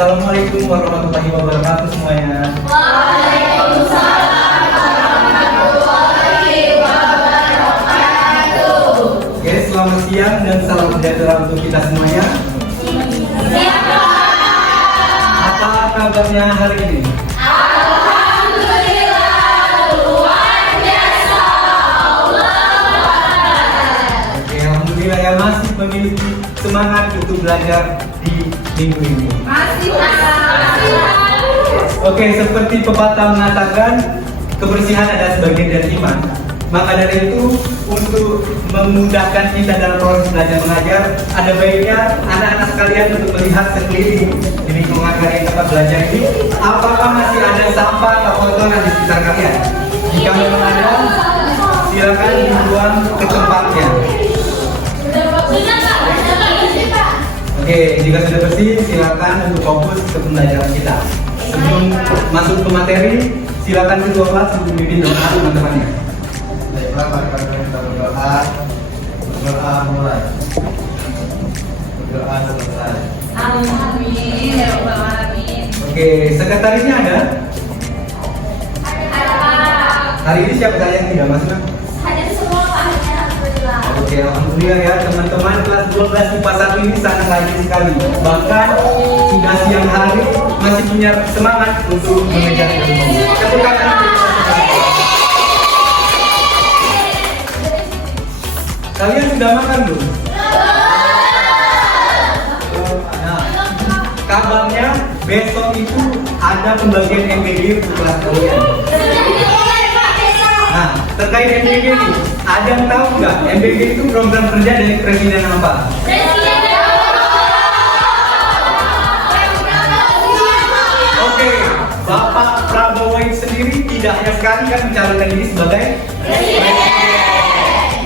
Assalamualaikum warahmatullahi wabarakatuh semuanya. Waalaikumsalam warahmatullahi wabarakatuh. Oke, selamat siang dan salam sejahtera untuk kita semuanya. Siapa? Apa kabarnya hari ini? Alhamdulillah, luar biasa. Oke, alhamdulillah ya masih memiliki semangat untuk belajar di minggu ini. Masih. Oke, seperti pepatah mengatakan kebersihan adalah sebagian dari iman. Maka dari itu, untuk memudahkan kita dalam proses belajar mengajar, ada baiknya anak-anak sekalian untuk melihat sekeliling di lingkungan kalian tempat belajar ini, apakah masih ada sampah atau kotoran di sekitar kalian. Jika memang ada, silakan dibuang ke tempatnya. Oke, jika sudah bersih, silakan untuk fokus ke pembelajaran kita. Sebelum masuk ke materi, silakan ketua kelas untuk memimpin doa teman-temannya. Baiklah, mari kita berdoa. Berdoa mulai. Berdoa selesai. Amin ya rabbal alamin. Oke, sekretarisnya ada? Hari ini siapa saja yang tidak masuk? Hadir semua Pak, alhamdulillah. Oke, alhamdulillah ya teman-teman, kelas 12 IPA 1 ini sangat rajin sekali. Bahkan sudah siang hari masih punya semangat untuk mengejar ilmu. Tepuk tangan untuk teman-teman. Kalian sudah makan belum? Nah, kabarnya besok itu ada pembagian MBG untuk kelas kalian. Nah, terkait MBG ini, ada yang tahu nggak? MBG itu program kerja dari Presiden apa? Oke, Bapak Prabowo sendiri tidak hanya sekali kan mencalonkan diri sebagai Presiden.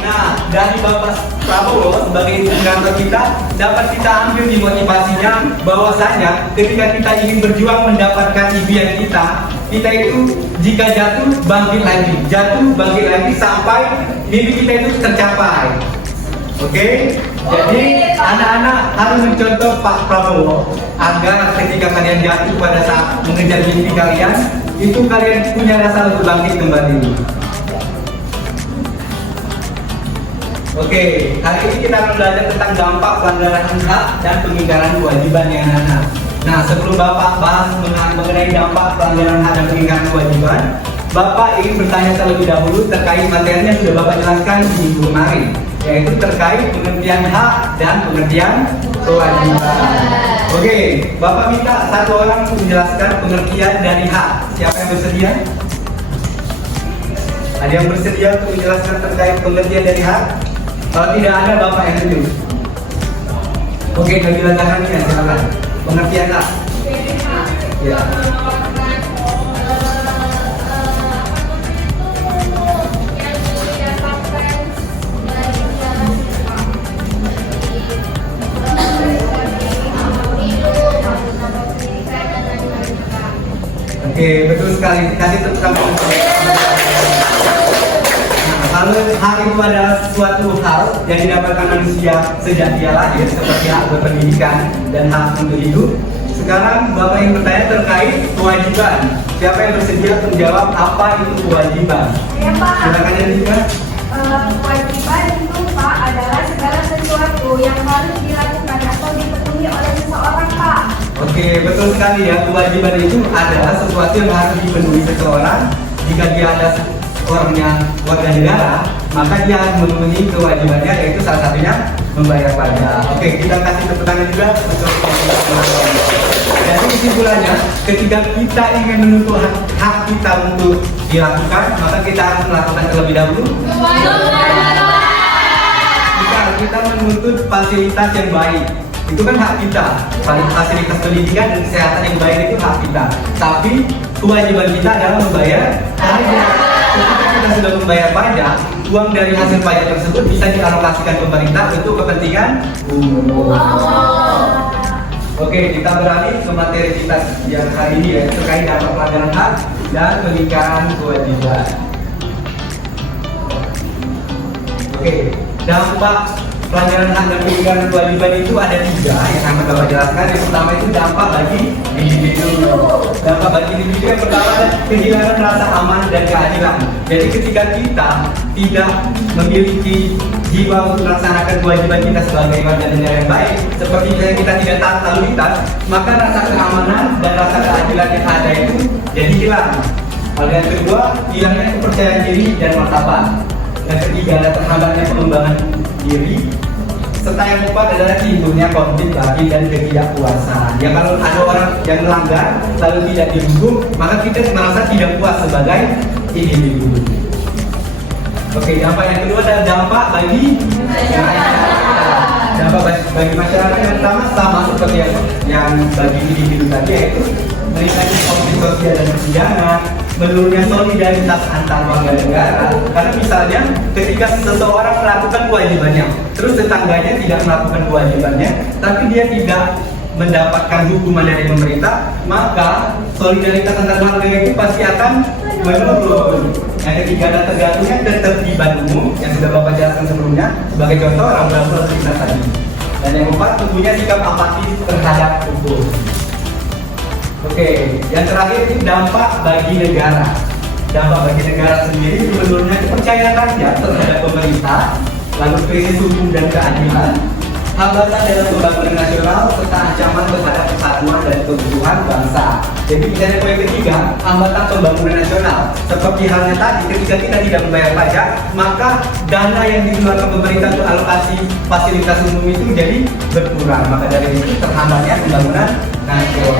Nah, dari Bapak Prabowo sebagai kantor kita dapat kita ambil di motivasinya bahwasanya ketika kita ingin berjuang mendapatkan impian kita itu jika jatuh bangkit lagi, sampai mimpi kita itu tercapai. Oke? Jadi anak-anak harus mencontoh Pak Prabowo agar ketika kalian jatuh pada saat mengejar mimpi kalian, itu kalian punya rasa untuk bangkit kembali. Oke, hari ini kita akan belajar tentang dampak pelanggaran hak dan pengingkaran kewajiban ya anak-anak. Nah, sebelum Bapak bahas mengenai dampak pelanggaran hak dan pengingkaran kewajiban, Bapak ingin bertanya terlebih dahulu terkait materinya sudah Bapak jelaskan di minggu kemarin, yaitu terkait pengertian hak dan pengertian kewajiban. Oke, Bapak minta satu orang untuk menjelaskan pengertian dari hak. Siapa yang bersedia? Ada yang bersedia untuk menjelaskan terkait pengertian dari hak? Kalau tidak ada, Bapak yang tunjuk. Oke, ngambil tangannya, silakan. Pengertian hak. Ya. Oke, betul sekali. Kasih tepuk tangan. Kalau hak itu adalah suatu hal yang didapatkan manusia sejak dia lahir, seperti hak berpendidikan dan hak untuk hidup. Sekarang Bapak yang bertanya terkait kewajiban. Siapa yang bersedia untuk menjawab apa itu kewajiban? Ya Pak, Silakan ya Rizka. kewajiban itu Pak adalah segala sesuatu yang harus dilakukan atau dipenuhi oleh seseorang Pak. Oke, betul sekali ya. Kewajiban itu adalah sesuatu yang harus dipenuhi seseorang. Jika dia ada orangnya warga negara, maka dia harus memenuhi kewajibannya, yaitu salah satunya membayar pajak. Oke, kita kasih tepuk tangan juga untuk jadi kesimpulannya, ketika kita ingin menuntut hak kita untuk dilakukan, maka kita harus melakukan terlebih dahulu. Kita menuntut fasilitas yang baik, itu kan hak kita. Fasilitas pendidikan dan kesehatan yang baik itu hak kita. Tapi kewajiban kita adalah membayar pajak. Ketika kita sudah membayar pajak, uang dari hasil pajak tersebut bisa dialokasikan pemerintah untuk kepentingan umum. Oke, kita beralih ke materi kita yang hari ini ya, terkait dampak pelanggaran hak dan pengingkaran kewajiban. Oke, dampak pelanggaran hak dan pelanggaran kewajiban itu ada 3 yang akan Bapak jelaskan. Yang pertama itu dampak bagi individu. Dampak bagi individu yang pertama adalah kehilangan rasa aman dan keadilan. Jadi ketika kita tidak memiliki jiwa untuk melaksanakan kewajiban kita sebagai warga negara yang baik, seperti misalnya kita tidak taat lalu lintas, maka rasa keamanan dan rasa keadilan yang ada itu jadi hilang. Hal yang kedua, hilangnya kepercayaan diri dan martabat. Yang ketiga adalah terhambatnya pengembangan diri. Serta yang keempat adalah timbulnya konflik batin dan ketidakpuasan. Ya kalau ada orang yang melanggar lalu tidak dihukum, maka kita merasa tidak puas sebagai individu. Oke, dampak yang kedua adalah dampak bagi masyarakat. Dampak bagi masyarakat yang pertama sama seperti yang bagi individu tadi, yaitu meningkatnya konflik sosial dan kesenjangan, menurunnya solidaritas antar warga negara. Karena misalnya ketika seseorang melakukan kewajibannya, terus tetangganya tidak melakukan kewajibannya, tapi dia tidak mendapatkan hukuman dari pemerintah, maka solidaritas antar warga itu pasti akan menurun. Yang ketiga adalah tergantungnya ketertiban umum yang sudah Bapak jelaskan sebelumnya, sebagai contoh rambu-rambu lalu lintas tadi. Dan yang keempat tentunya sikap apatis terhadap hukum. Oke, yang terakhir itu dampak bagi negara. Dampak bagi negara sendiri itu menurunnya kepercayaan rakyat terhadap pemerintah, lalu krisis hukum dan keadilan, hambatan dalam pembangunan nasional, serta ancaman terhadap kesatuan dan keutuhan bangsa. Jadi misalnya poin ketiga, hambatan pembangunan nasional. Seperti halnya tadi, ketika kita tidak membayar pajak, maka dana yang dikeluarkan pemerintah untuk alokasi fasilitas umum itu jadi berkurang. Maka dari itu terhambatnya pembangunan nasional.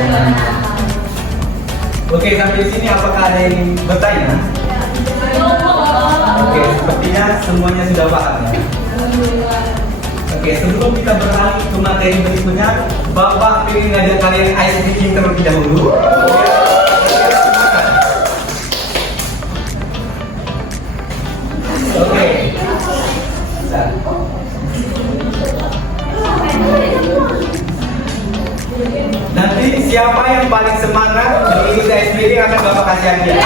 Oke, sampai sini apakah ada yang bertanya? Oke, sepertinya semuanya sudah paham ya. Oke, sebelum kita beralih ke materi berikutnya, Bapak ingin ngajak kalian ice breaking terlebih dahulu. Oke. Bentar. Nanti siapa yang paling semangat mengikuti ice breaking akan Bapak kasih hadiah.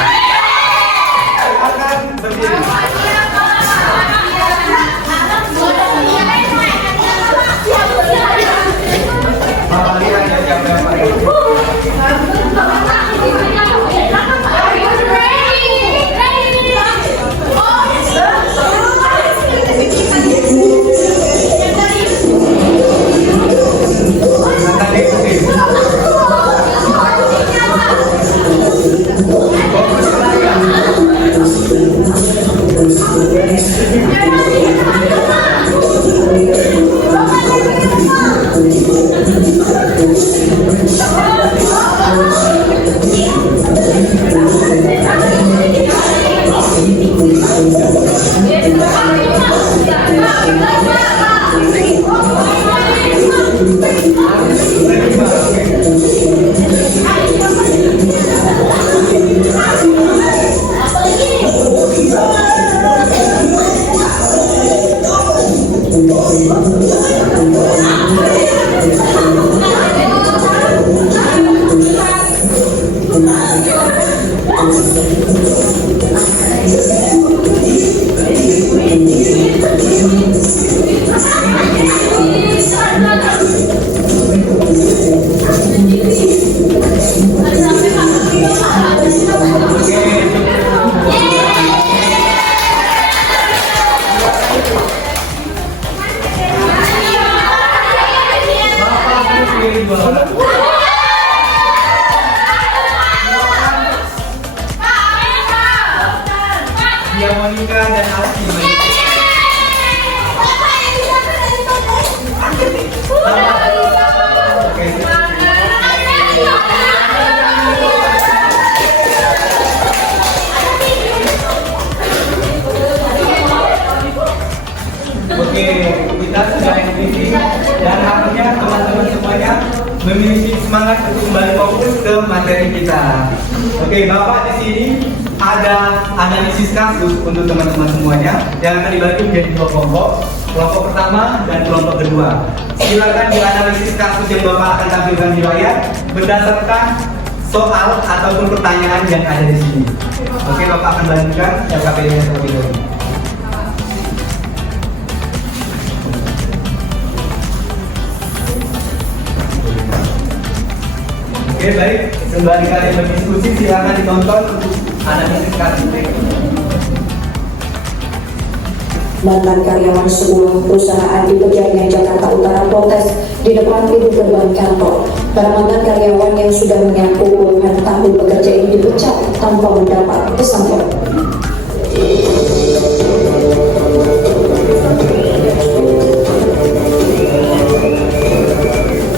Akan berdiri. Bapak lihat ya siapa yang paling. Dia Monica dan Alfi. Oke, kita sudah MVP dan akhirnya teman-teman semuanya memiliki semangat untuk kembali fokus ke materi kita. Oke, Bapak di sini ada analisis kasus untuk teman-teman semuanya yang akan dibagi menjadi 2 kelompok. Kelompok pertama dan kelompok kedua. Silakan dianalisis kasus yang Bapak akan tampilkan di layar berdasarkan soal ataupun pertanyaan yang ada di sini. Oke, Bapak akan lanjutkan LKPD-nya terlebih dahulu. Oke, baik. Sembari kalian berdiskusi, silakan ditonton untuk analisis kasus berikut. Mantan karyawan sebuah perusahaan di Pejagan Jakarta Utara protes di depan pintu gerbang kantor. Para mantan karyawan yang sudah mengaku puluhan tahun bekerja ini dipecat tanpa mendapat pesangon.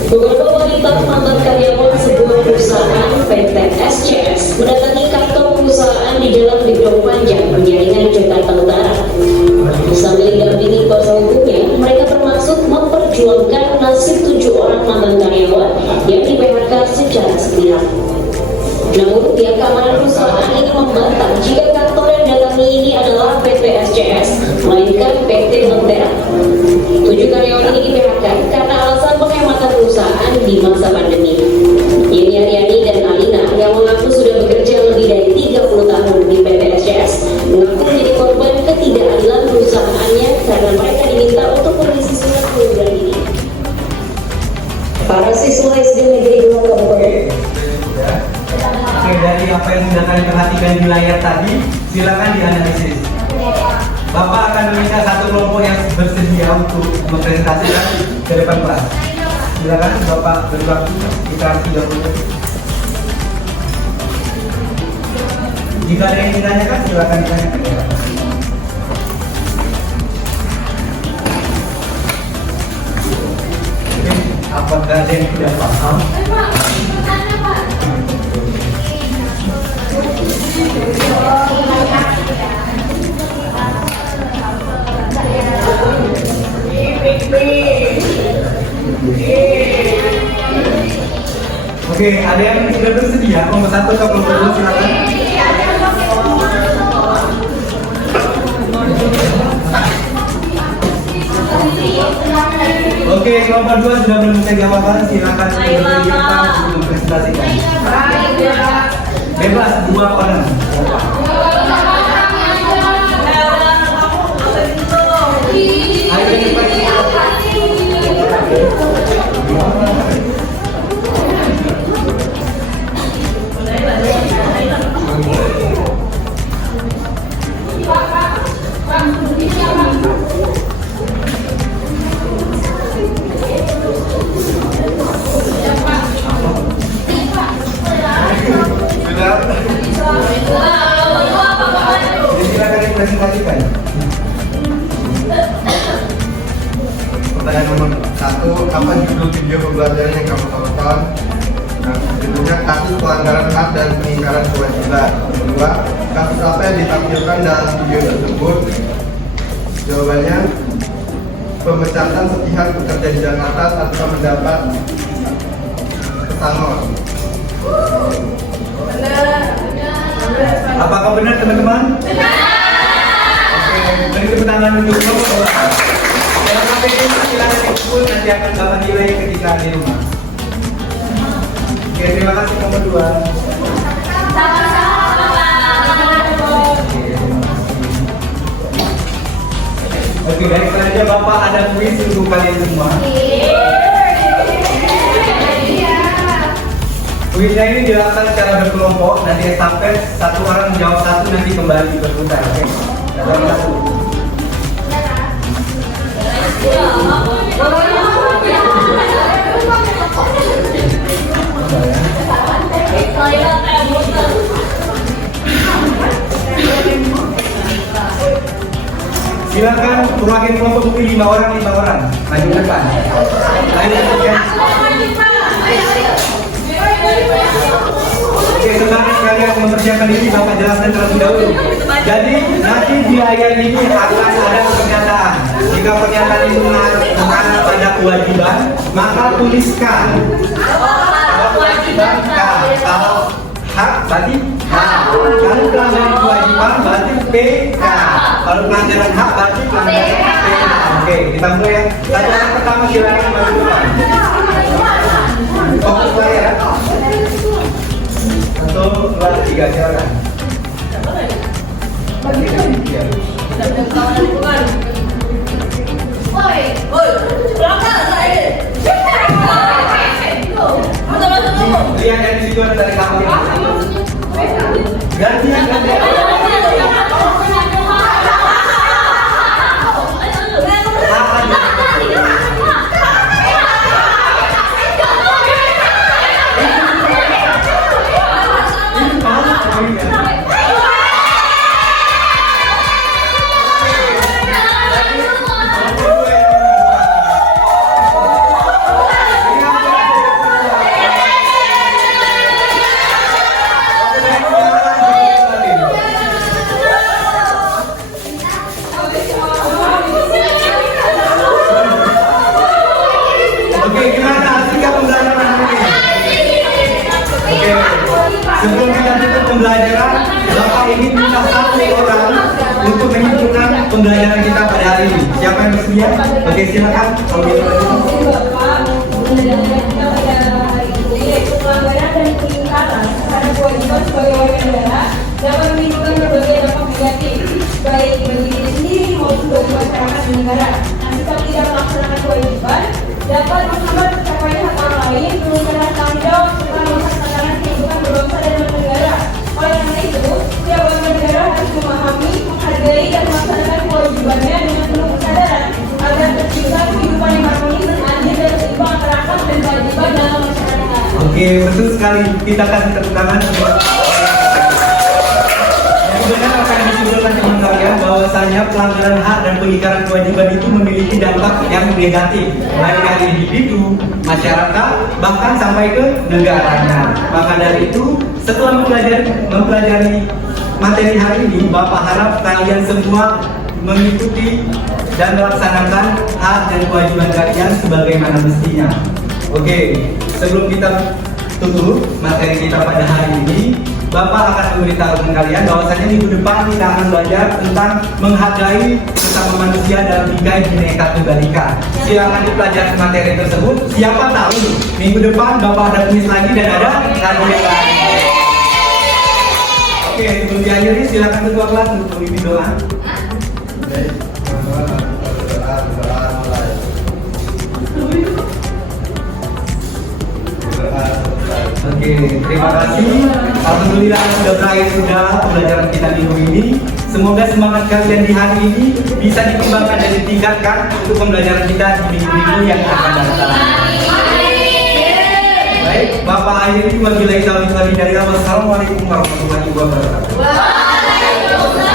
Beberapa wanita mantan karyawan sebuah perusahaan PT SCS mendatangi kantor perusahaan di Jalan Gedong Panjang, Penjaringan, Jakarta Utara. Sambil didampingi kuasa hukumnya, mereka bermaksud memperjuangkan nasib 7 orang mantan karyawan yang di-PHK secara sepihak. Namun, pihak keamanan perusahaan ini membantah jika kantor yang datangi ini adalah PT SCS, melainkan PT Lentera. 7 karyawan ini di-PHK karena alasan penghematan perusahaan di masa pandemi. Yeni Aryani dan Alina yang mengaku sudah bekerja lebih dari 30 tahun di PT SCS mengaku menjadi korban ketidakadilan perusahaannya karena mereka diminta untuk mengisi surat pengunduran diri. Para siswa SD Negeri 2 Kabupaten. Oke, dari apa yang sudah kalian perhatikan di layar tadi, silakan dianalisis. Bapak akan meminta satu kelompok yang bersedia untuk mempresentasikan ke depan kelas. Silakan Bapak berwaktu sekitar 30 detik. Jika ada yang ditanyakan, silakan ditanyakan. Oke, apakah ada yang tidak paham? Oke, ada yang sudah bersedia? Kelompok 1 atau kelompok 2 silakan. Oke, kelompok 2 sudah menemukan jawaban, silakan bersedia untuk mempresentasikan. Bebas 2 orang. Ayo cepat. Silakan dipresentasikan. Pertanyaan nomor 1, apa judul video pembelajaran yang kamu tonton? Nah, judulnya kasus pelanggaran hak dan pengingkaran kewajiban. Kedua, kasus apa yang ditampilkan dalam video tersebut? Jawabannya, pemecatan sepihak pekerja di Jakarta tanpa mendapat pesangon. Apakah benar teman-teman? Oke, beri tepuk tangan untuk kelompok 2. Dalam APK silakan disebut, nanti akan dapat nilai ketika di rumah. Oke, terima kasih kelompok 2. Oke, baik, selanjutnya Bapak ada kuis untuk kalian semua. Kuisnya ini dilakukan secara berkelompok, nanti estafet, 1 orang menjawab 1, nanti kembali berputar. Oke, dalam 1. Silakan perwakilan kelompok buku 5 orang, 5 orang. Maju ke depan. Ayo ya. Oke, sekarang kalian mempersiapkan diri, Bapak jelaskan terlebih dahulu. Jadi nanti di ayat ini akan ada pernyataan. Jika pernyataan itu mengarah pada kewajiban, maka tuliskan. Kalau kewajiban K, kalau hak berarti H. Kalau pelanggaran kewajiban berarti PK. Kalau pelanggaran hak berarti pelanggaran PK. Oke, kita mulai ya. Satu orang pertama silakan maju depan. Fokus saya ya. 1, 2, 3 silakan. Lihat pembelajaran, Bapak ingin minta satu orang untuk menyimpulkan pembelajaran kita pada hari ini. Siapa yang bersedia? Oke, silakan. Pelanggaran dan peningkatan terhadap kewajiban sebagai warga negara dapat menimbulkan berbagai dampak negatif, baik bagi diri sendiri maupun bagi masyarakat dan negara. Sikap tidak melaksanakan kewajiban dapat menghambat tercapainya hak orang lain, menurunkan tanggung jawab serta merusak tatanan kehidupan berbangsa dan bernegara. Oleh karena itu, setiap warga negara harus memahami, menghargai, dan melaksanakan kewajibannya dengan penuh kesadaran agar tercipta kehidupan yang harmonis dan adil dan seimbang antara hak dan kewajiban dalam masyarakat. Oke, betul sekali. Kita kasih tepuk tangan. Yang benar akan disimpulkan teman kalian bahwasanya pelanggaran hak dan pengingkaran kewajiban itu memiliki dampak yang negatif, baik dari individu, masyarakat, bahkan sampai ke negaranya. Maka dari itu, setelah mempelajari materi hari ini, Bapak harap kalian semua mengikuti dan melaksanakan hak dan kewajiban kalian sebagaimana mestinya. Oke, sebelum kita tutup materi kita pada hari ini, Bapak akan memberitahukan kalian bahwasanya minggu depan kita akan belajar tentang menghargai sesama manusia dalam bingkai Bhinneka Tunggal Ika. Silakan dipelajari materi tersebut. Siapa tahu minggu depan Bapak ada kuis lagi dan ada lagu yang lain. Oke, sebelum diakhiri silakan ketua kelas untuk memimpin doa. Baik, teman-teman, berdoa mulai. Oke, terima kasih. Alhamdulillah sudah berakhir pembelajaran kita minggu ini. Semoga semangat kalian di hari ini bisa dikembangkan dan ditingkatkan untuk pembelajaran kita di minggu-minggu yang akan datang. Baik, Bapak akhiri wabillahi taufiq wal hidayah. Wassalamualaikum warahmatullahi wabarakatuh. Waalaikumsalam.